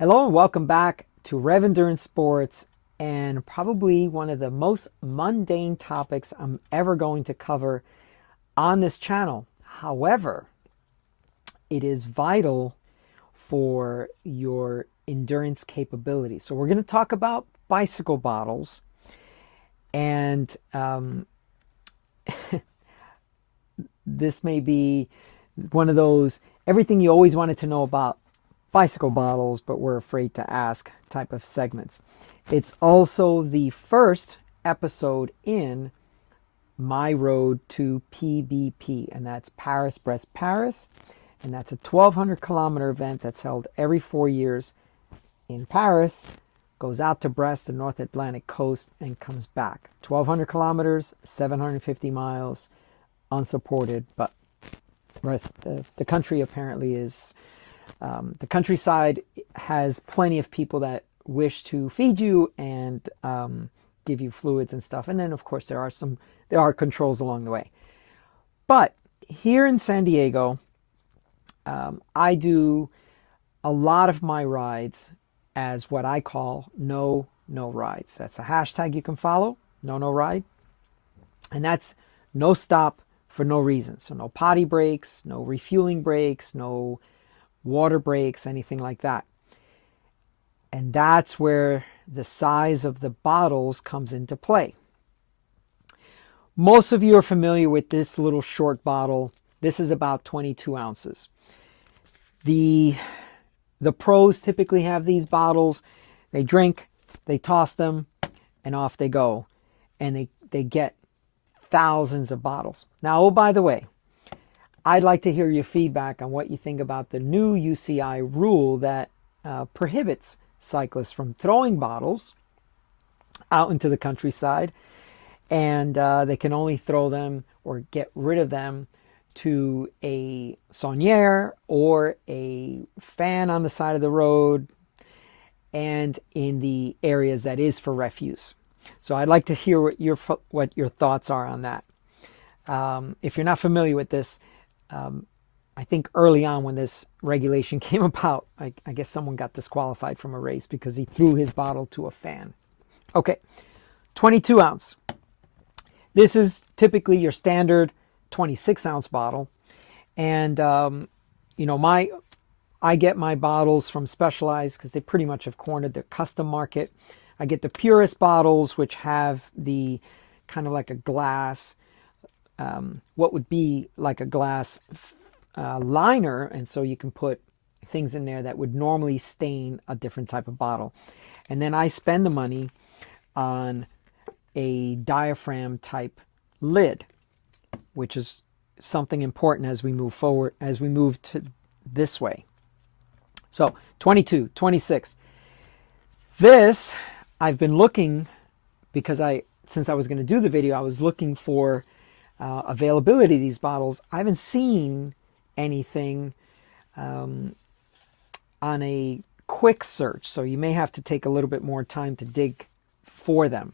Hello and welcome back to Rev Endurance Sports, and probably one of the most mundane topics I'm ever going to cover on this channel. However, it is vital for your endurance capability. So we're going to talk about bicycle bottles, and this may be one of those everything you always wanted to know about bicycle bottles, but we're afraid to ask type of segments. It's also the first episode in my road to PBP, and that's Paris-Brest-Paris, and that's a 1,200 kilometer event that's held every 4 years in Paris, goes out to Brest, the North Atlantic coast, and comes back. 1,200 kilometers, 750 miles, unsupported, but the country apparently is the countryside has plenty of people that wish to feed you and give you fluids and stuff. And then, of course, there are controls along the way. But here in San Diego, I do a lot of my rides as what I call no rides. That's a hashtag you can follow, no ride. And that's no stop for no reason. So no potty breaks, no refueling breaks, no water breaks, anything like that. And that's where the size of the bottles comes into play. Most of you are familiar with this little short bottle. This is about 22 ounces. The pros typically have these bottles. They drink, they toss them, and off they go. And they get thousands of bottles. Now, oh, by the way, I'd like to hear your feedback on what you think about the new UCI rule that prohibits cyclists from throwing bottles out into the countryside, and they can only throw them or get rid of them to a saunière or a fan on the side of the road and in the areas that is for refuse. So I'd like to hear what your thoughts are on that. If you're not familiar with this, I think early on when this regulation came about, I guess someone got disqualified from a race because he threw his bottle to a fan. Okay, 22 ounce. This is typically your standard 26 ounce bottle. And, I get my bottles from Specialized because they pretty much have cornered their custom market. I get the Purist bottles, which have the kind of like a glass, what would be like a glass liner, and so you can put things in there that would normally stain a different type of bottle. And then I spend the money on a diaphragm type lid, which is something important as we move forward, as we move to this way. So 22, 26. This, I've been looking, because since I was going to do the video, I was looking for availability of these bottles. I haven't seen anything on a quick search, so you may have to take a little bit more time to dig for them.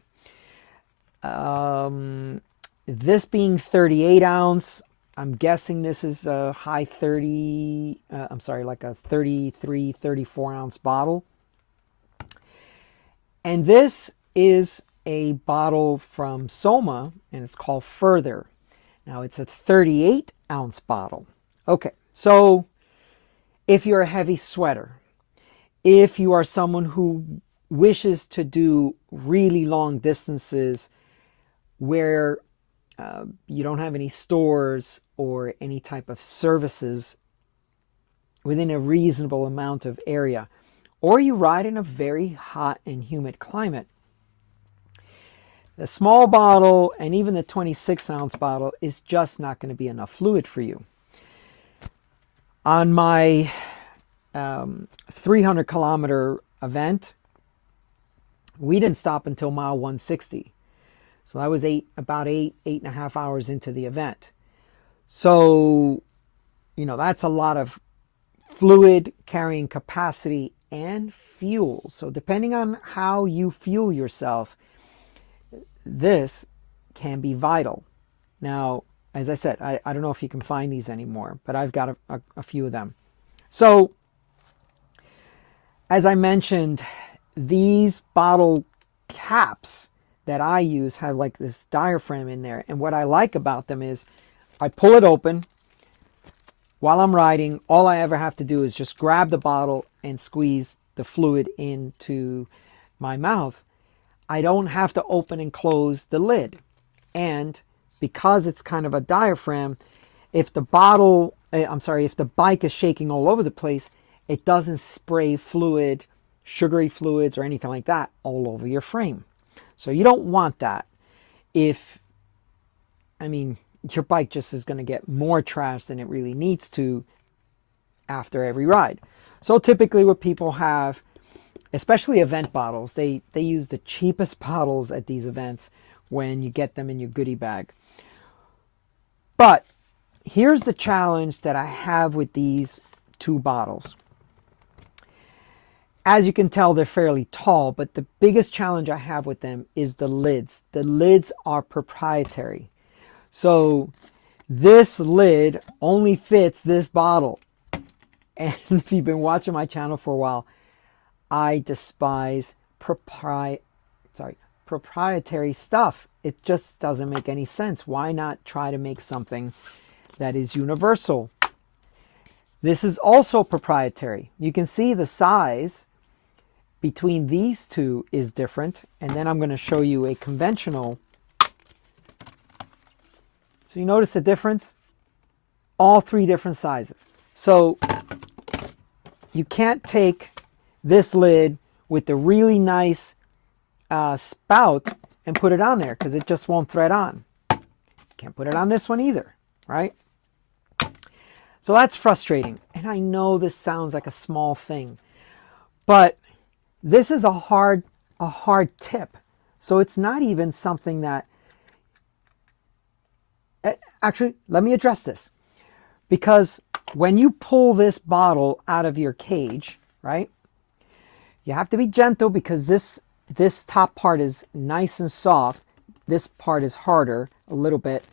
This being 38 ounce, I'm guessing this is a high 30, like a 33, 34 ounce bottle. And this is a bottle from Soma, and it's called Further. Now, it's a 38 ounce bottle. Okay, so if you're a heavy sweater, if you are someone who wishes to do really long distances where you don't have any stores or any type of services within a reasonable amount of area, or you ride in a very hot and humid climate, the small bottle and even the 26 ounce bottle is just not going to be enough fluid for you. On my 300 kilometer event, we didn't stop until mile 160. So I was about eight and a half hours into the event. So, that's a lot of fluid carrying capacity and fuel. So depending on how you fuel yourself, this can be vital. Now, as I said, I don't know if you can find these anymore, but I've got a few of them. So As I mentioned, these bottle caps that I use have like this diaphragm in there. And what I like about them is I pull it open while I'm riding. All I ever have to do is just grab the bottle and squeeze the fluid into my mouth. I don't have to open and close the lid. And because it's kind of a diaphragm, if the bike is shaking all over the place, it doesn't spray fluid, sugary fluids or anything like that all over your frame. So you don't want that. Your bike just is going to get more trash than it really needs to after every ride. So typically what people have, especially event bottles, they use the cheapest bottles at these events when you get them in your goodie bag. But here's the challenge that I have with these two bottles. As you can tell, they're fairly tall, but the biggest challenge I have with them is the lids. The lids are proprietary. So this lid only fits this bottle. And if you've been watching my channel for a while, I despise proprietary stuff. It just doesn't make any sense. Why not try to make something that is universal? This is also proprietary. You can see the size between these two is different. And then I'm going to show you a conventional. So you notice the difference? All three different sizes. So you can't take this lid with the really nice spout and put it on there because it just won't thread on. Can't put it on this one either, right? So that's frustrating. And I know this sounds like a small thing, but this is a hard tip. So it's not even something that, actually, let me address this. Because when you pull this bottle out of your cage, right, you have to be gentle because this top part is nice and soft. This part is harder a little bit.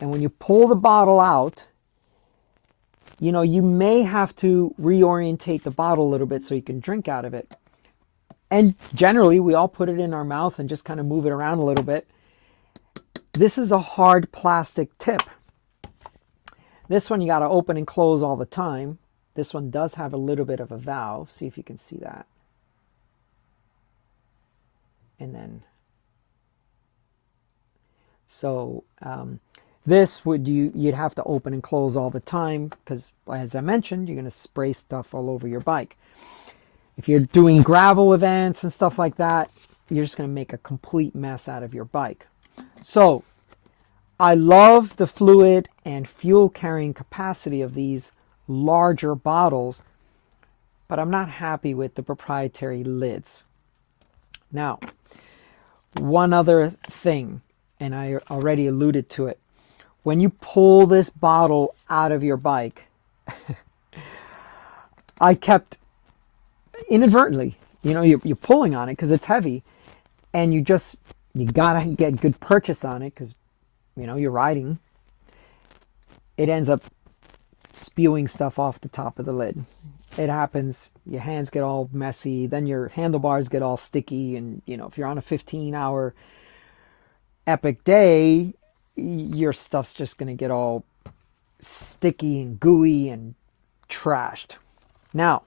And when you pull the bottle out, you may have to reorientate the bottle a little bit so you can drink out of it. And generally, we all put it in our mouth and just kind of move it around a little bit. This is a hard plastic tip. This one you got to open and close all the time. This one does have a little bit of a valve. See if you can see that. And then, so this you'd have to open and close all the time because, as I mentioned, you're going to spray stuff all over your bike. If you're doing gravel events and stuff like that, you're just going to make a complete mess out of your bike. So I love the fluid and fuel carrying capacity of these larger bottles, but I'm not happy with the proprietary lids. Now, one other thing, and I already alluded to it. When you pull this bottle out of your bike, I kept inadvertently, you're pulling on it because it's heavy, and you gotta get good purchase on it because you're riding. It ends up spewing stuff off the top of the lid. It happens. Your hands get all messy. Then your handlebars get all sticky. And, if you're on a 15-hour epic day, your stuff's just going to get all sticky and gooey and trashed. Now,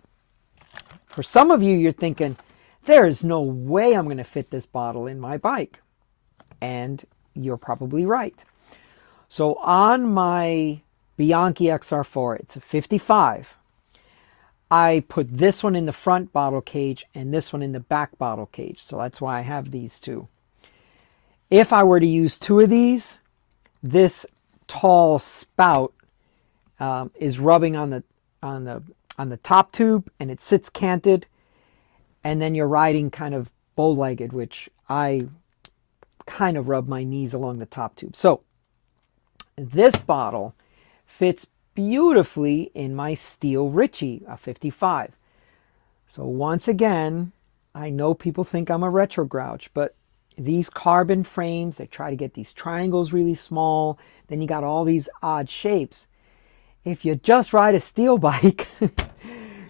for some of you, you're thinking, there is no way I'm going to fit this bottle in my bike. And you're probably right. So on my Bianchi XR4, it's a 55. I put this one in the front bottle cage and this one in the back bottle cage. So that's why I have these two. If I were to use two of these, this tall spout is rubbing on the top tube and it sits canted, and then you're riding kind of bow-legged, which I kind of rub my knees along the top tube. So this bottle fits beautifully in my steel Ritchie, a 55. So once again, I know people think I'm a retro grouch, but these carbon frames, they try to get these triangles really small. Then you got all these odd shapes. If you just ride a steel bike,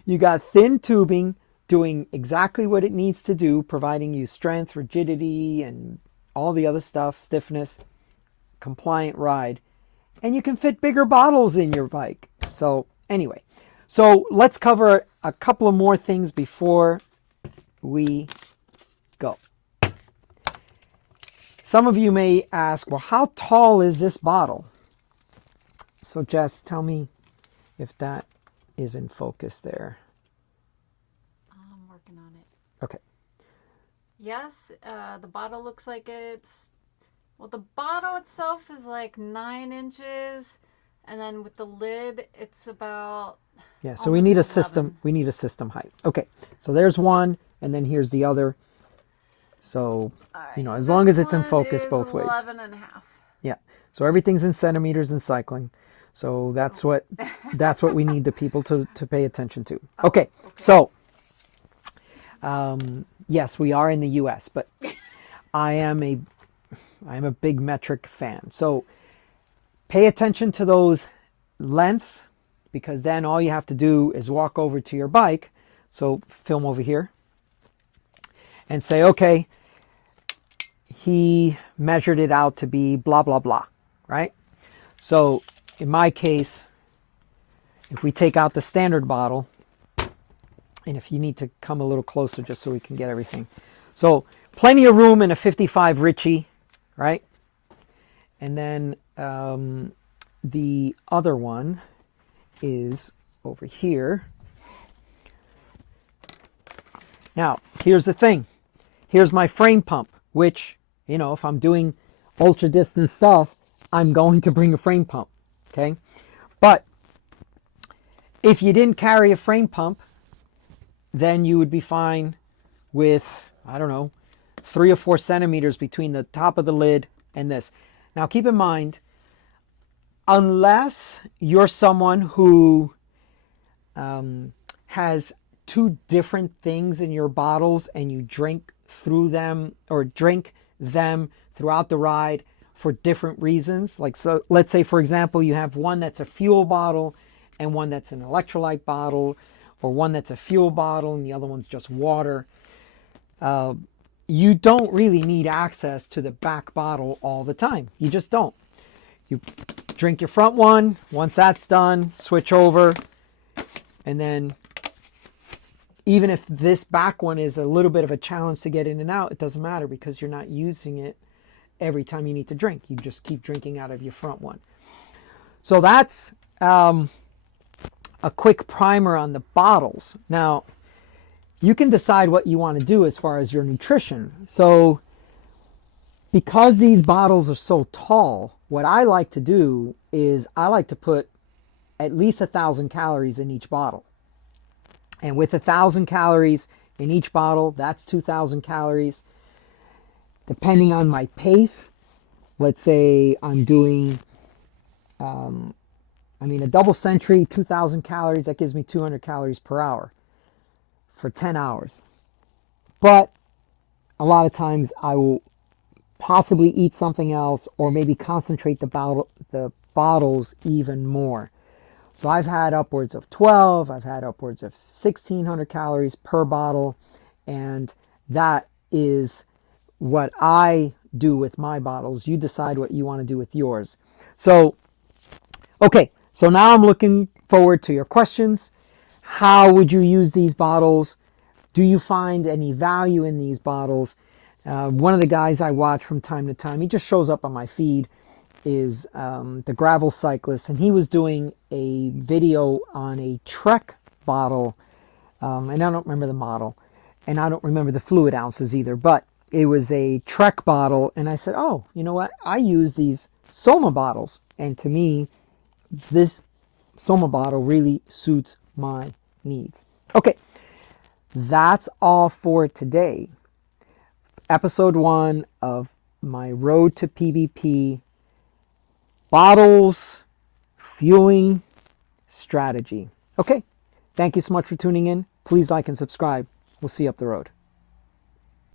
you got thin tubing, doing exactly what it needs to do, providing you strength, rigidity, and all the other stuff, stiffness, compliant ride. And you can fit bigger bottles in your bike. So anyway, so let's cover a couple of more things before we go. Some of you may ask, well, how tall is this bottle? So Jess, tell me if that is in focus there. I'm working on it. Okay. Yes, the bottle looks like it's, well, the bottle itself is like 9 inches, and then with the lid, it's about, yeah, so we need a 11. system. We need a system height. Okay, so there's one, and then here's the other. So, Right. As long as it's in focus both ways. 11 and a half. Yeah, so everything's in centimeters in cycling. So that's what we need the people to pay attention to. Okay. So yes, we are in the U.S., but I am a big metric fan. So pay attention to those lengths, because then all you have to do is walk over to your bike. So film over here and say, okay, he measured it out to be blah, blah, blah, right? So in my case, if we take out the standard bottle, and if you need to come a little closer just so we can get everything. So plenty of room in a 55 Ritchie, right? And then the other one is over here. Now, here's the thing. Here's my frame pump, which, if I'm doing ultra distance stuff, I'm going to bring a frame pump, okay? But if you didn't carry a frame pump, then you would be fine with, 3 or 4 centimeters between the top of the lid and this. Now, keep in mind, unless you're someone who has 2 different things in your bottles and you drink through them or drink them throughout the ride for different reasons. Like, so let's say, for example, you have one that's a fuel bottle and one that's an electrolyte bottle, or one that's a fuel bottle and the other one's just water. You don't really need access to the back bottle all the time. You just don't. You drink your front one. Once that's done, switch over. And then even if this back one is a little bit of a challenge to get in and out, it doesn't matter because you're not using it every time you need to drink. You just keep drinking out of your front one. So that's a quick primer on the bottles. Now, you can decide what you want to do as far as your nutrition. So because these bottles are so tall, what I like to do is I like to put at least 1,000 calories in each bottle. And with 1,000 calories in each bottle, that's 2,000 calories. Depending on my pace, let's say I'm doing, a double century, 2,000 calories, that gives me 200 calories per hour for 10 hours. But a lot of times I will possibly eat something else or maybe concentrate the bottles even more. So I've had upwards of 12, I've had upwards of 1,600 calories per bottle, and that is what I do with my bottles. You decide what you want to do with yours. So, okay, so now I'm looking forward to your questions. How would you use these bottles? Do you find any value in these bottles? One of the guys I watch from time to time, he just shows up on my feed, is the gravel cyclist, and he was doing a video on a Trek bottle, and I don't remember the model, and I don't remember the fluid ounces either, but it was a Trek bottle, and I said, oh, you know what, I use these Soma bottles, and to me, this Soma bottle really suits my needs. Okay, that's all for today. Episode 1 of my Road to PBP bottles, fueling strategy. Okay, thank you so much for tuning in. Please like and subscribe. We'll see you up the road.